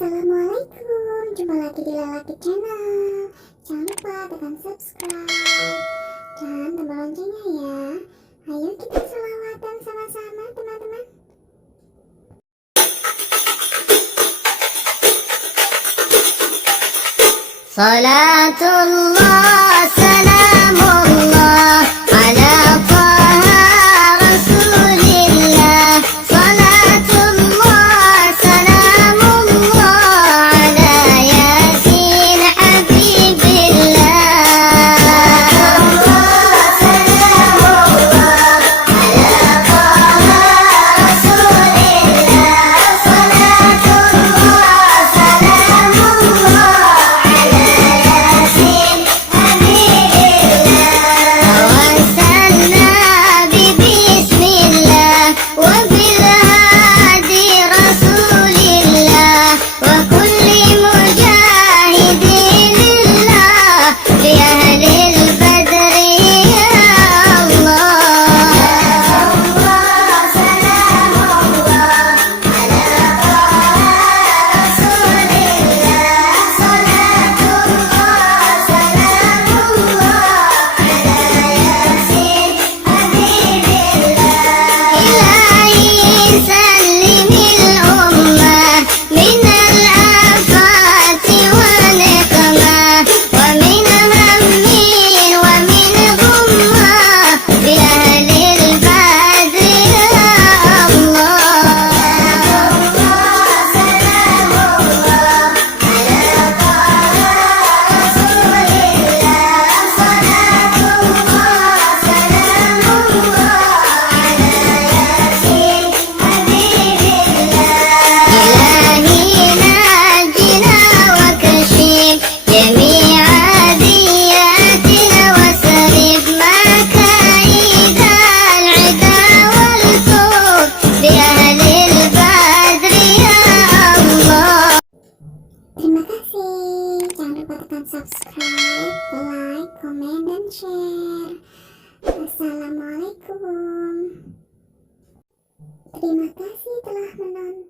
Assalamualaikum, jumpa lagi di Lelaki Channel. Jangan lupa tekan subscribe dan tombol loncengnya ya. Ayo kita selawatan sama-sama teman-teman. Salatullah salamullah ala taha rasulillah. Salatullah salamullah ala yasin habibillah. Salatullah ala taha rasulillah. Salatullah salamullah Terima kasih. Jangan lupa tekan subscribe, like, comment, dan share. Assalamualaikum. Terima kasih telah menonton.